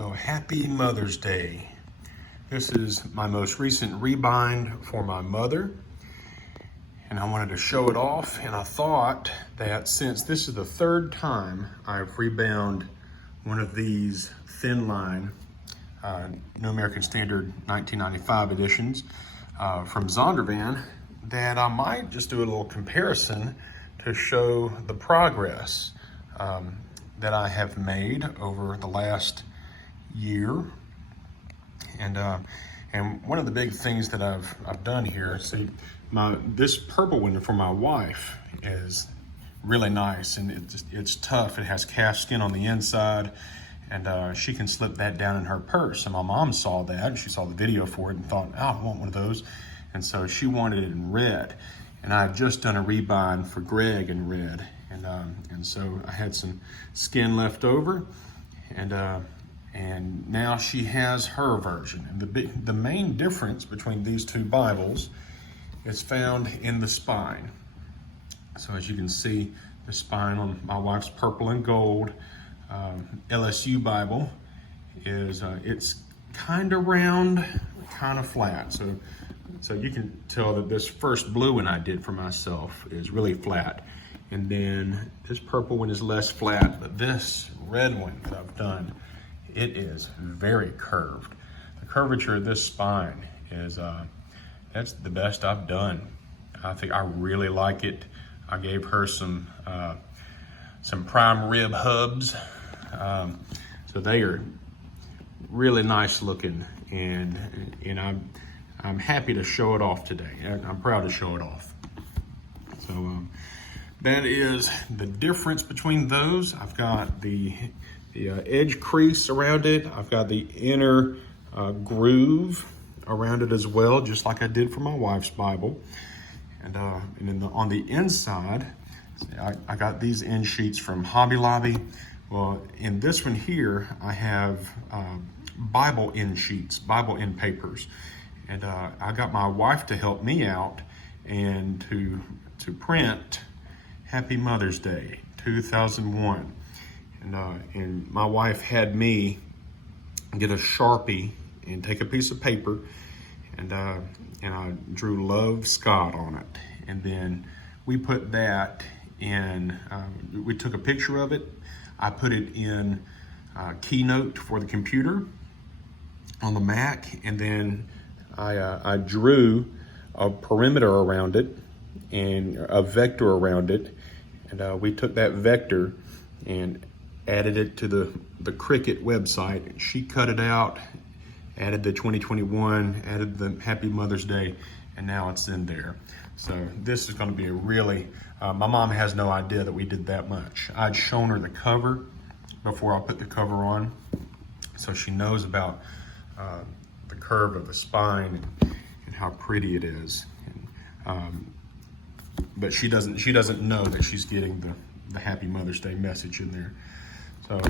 Well, happy Mother's Day. This is my most recent rebind for my mother, and I wanted to show it off, and I thought that since this is the third time I've rebound one of these Thinline New American Standard 1995 editions from Zondervan, that I might just do a little comparison to show the progress that I have made over the last year. And one of the big things that I've done here, see, this purple one for my wife is really nice, and it's tough. It has calfskin on the inside, and she can slip that down in her purse. And my mom saw that, and she saw the video for it and thought, oh, I want one of those. And so she wanted it in red. And I had just done a rebind for Greg in red. And so I had some skin left over, and now she has her version. And the main difference between these two Bibles is found in the spine. So as you can see, the spine on my wife's purple and gold LSU Bible is it's kind of round, kind of flat. So you can tell that this first blue one I did for myself is really flat. And then this purple one is less flat, but this red one that I've done, it is very curved. The curvature of this spine is, that's the best I've done. I think I really like it. I gave her some prime rib hubs. So they are really nice looking, and I'm happy to show it off today. I'm proud to show it off. So that is the difference between those. I've got the edge crease around it. I've got the inner groove around it as well, just like I did for my wife's Bible. And then on the inside, I got these end sheets from Hobby Lobby. Well, in this one here, I have Bible end sheets, Bible end papers. And I got my wife to help me out and to print Happy Mother's Day 2001. And my wife had me get a Sharpie and take a piece of paper, and I drew Love Scott on it. And then we put that in, we took a picture of it. I put it in Keynote for the computer on the Mac, and then I drew a perimeter around it and a vector around it. And we took that vector and added it to the Cricut website. She cut it out, added the 2021, added the Happy Mother's Day, and now it's in there. So this is going to be a really, my mom has no idea that we did that much. I'd shown her the cover before I put the cover on, so she knows about the curve of the spine and how pretty it is. But she doesn't know that she's getting the Happy Mother's Day message in there. So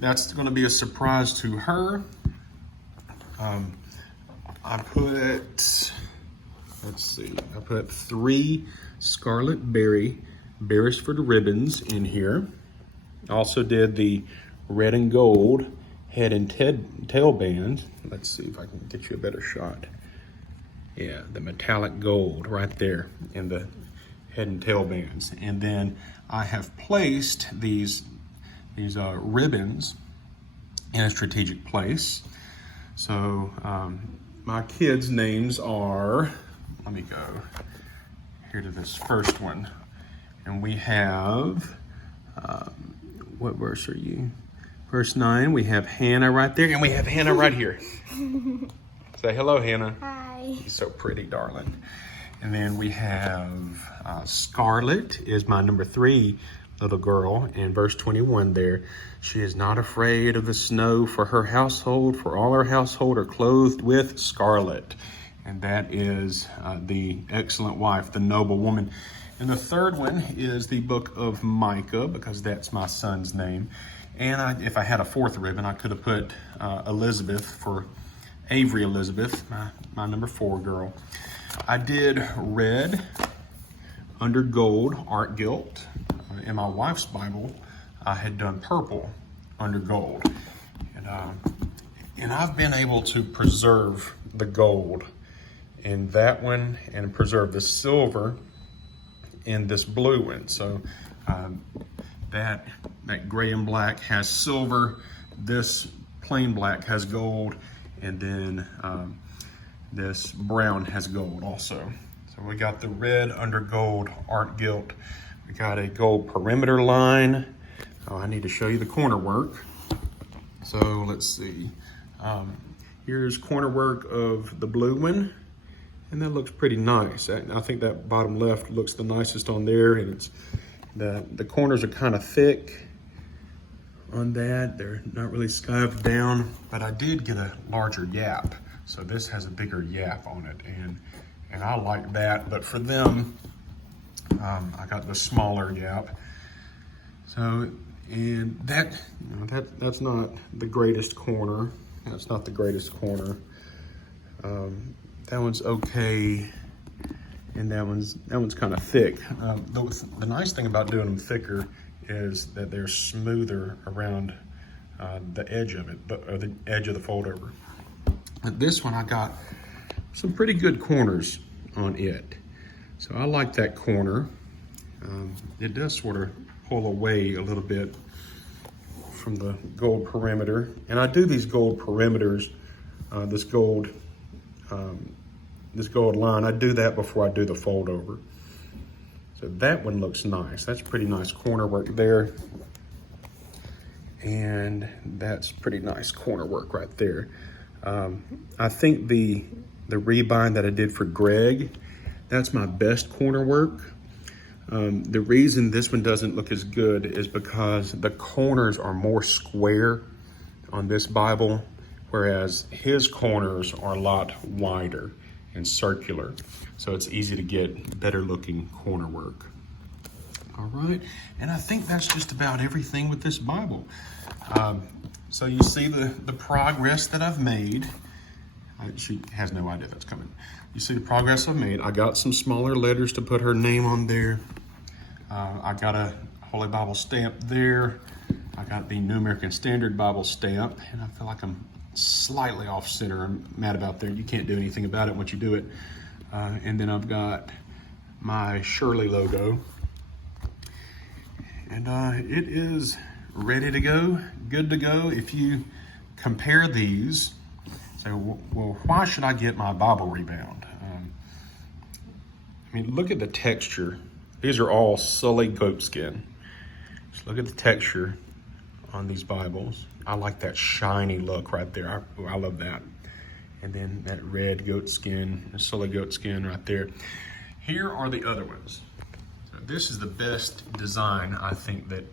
that's going to be a surprise to her. I put 3 Scarlet Berry Beresford ribbons in here. I also did the red and gold head and tail band. Let's see if I can get you a better shot. Yeah, the metallic gold right there in the head and tail bands. And then I have placed these ribbons in a strategic place. So my kids' names are, let me go here to this first one. And we have, what verse are you? Verse 9, we have Hannah right there, and we have Hannah right here. Say hello, Hannah. Hi. You're so pretty, darling. And then we have Scarlet is my number 3 little girl. And verse 21 there, she is not afraid of the snow, for her household, for all her household are clothed with scarlet. And that is the excellent wife, the noble woman. And the third one is the book of Micah, because that's my son's name. And if I had a 4th ribbon, I could have put Elizabeth for Avery Elizabeth, my number 4 girl. I did red under gold art gilt. In my wife's Bible, I had done purple under gold. And And I've been able to preserve the gold in that one and preserve the silver in this blue one. So that gray and black has silver, this plain black has gold, and then this brown has gold also. So we got the red under gold art gilt. We got a gold perimeter line. Oh, I need to show you the corner work. So let's see. Here's corner work of the blue one, and that looks pretty nice. I think that bottom left looks the nicest on there, and it's the corners are kind of thick on that. They're not really scuffed down, but I did get a larger yap. So this has a bigger yap on it, and I like that. But for them, I got the smaller yap. So, and that's not the greatest corner. That's not the greatest corner. That one's okay, and that one's kind of thick. The nice thing about doing them thicker is that they're smoother around the edge of it, or the edge of the fold over. But this one, I got some pretty good corners on it. So I like that corner. It does sort of pull away a little bit from the gold perimeter. And I do these gold perimeters, this gold line, I do that before I do the fold over. So that one looks nice. That's pretty nice corner work there. And that's pretty nice corner work right there. I think the rebind that I did for Greg, that's my best corner work. The reason this one doesn't look as good is because the corners are more square on this Bible, whereas his corners are a lot wider and circular. So it's easy to get better looking corner work. All right, and I think that's just about everything with this Bible. So you see the progress that I've made. She has no idea that's coming. You see the progress I've made. I got some smaller letters to put her name on there. I got a Holy Bible stamp there. I got the New American Standard Bible stamp, and I feel like I'm slightly off center. I'm mad about that. You can't do anything about it once you do it. And then I've got my Shirley logo. And it is ready to go, good to go. If you compare these, say, well, why should I get my Bible Rebound? I mean, look at the texture. These are all Sully goatskin. Just look at the texture on these Bibles. I like that shiny look right there. I love that. And then that red goatskin, Sully goatskin right there. Here are the other ones. So this is the best design I think that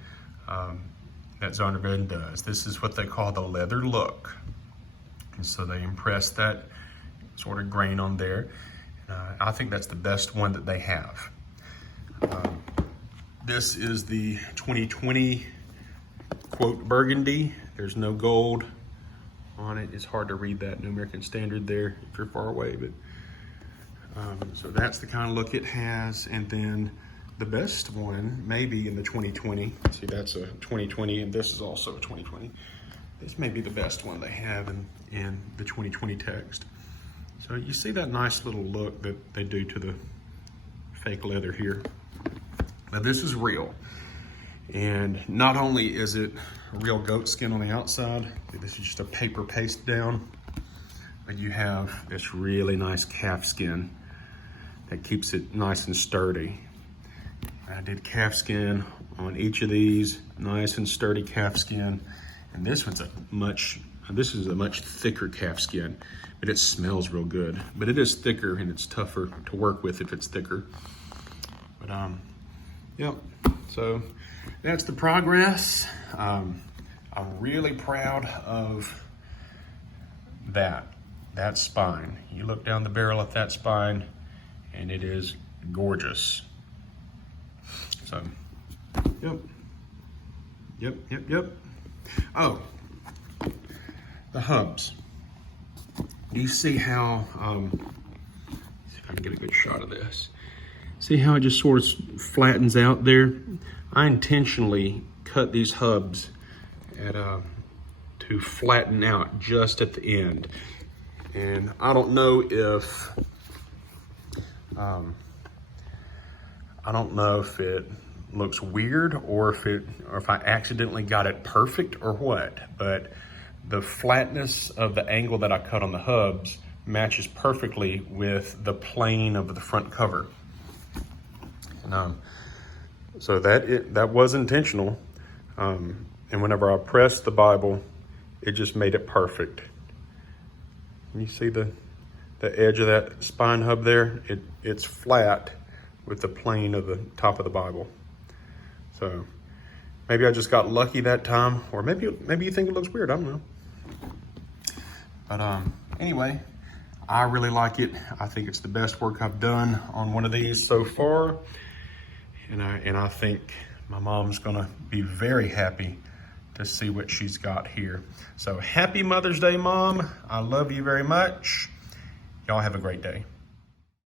that Zondervan does. This is what they call the leather look. And so they impress that sort of grain on there. I think that's the best one that they have. This is the 2020 quote burgundy. There's no gold on it. It's hard to read that New American Standard there if you're far away, but so that's the kind of look it has. And then the best one, maybe in the 2020, see that's a 2020 and this is also a 2020. This may be the best one they have in the 2020 text. So you see that nice little look that they do to the fake leather here. Now this is real. And not only is it real goat skin on the outside, this is just a paper paste down, but you have this really nice calf skin that keeps it nice and sturdy. I did calf skin on each of these, nice and sturdy calf skin. And this is a much thicker calf skin, but it smells real good. But it is thicker and it's tougher to work with if it's thicker. But yep, so that's the progress. I'm really proud of that spine. You look down the barrel at that spine and it is gorgeous. So, yep. Oh, the hubs. Do you see how, see if I can get a good shot of this. See how it just sort of flattens out there? I intentionally cut these hubs at to to flatten out just at the end. And I don't know if it looks weird or if I accidentally got it perfect or what, but the flatness of the angle that I cut on the hubs matches perfectly with the plane of the front cover. And, so that was intentional. And whenever I pressed the Bible, it just made it perfect. You see the edge of that spine hub there? It's flat with the plane of the top of the Bible. So maybe I just got lucky that time, or maybe you think it looks weird, I don't know. But anyway, I really like it. I think it's the best work I've done on one of these so far. And I think my mom's gonna be very happy to see what she's got here. So happy Mother's Day, Mom. I love you very much. Y'all have a great day.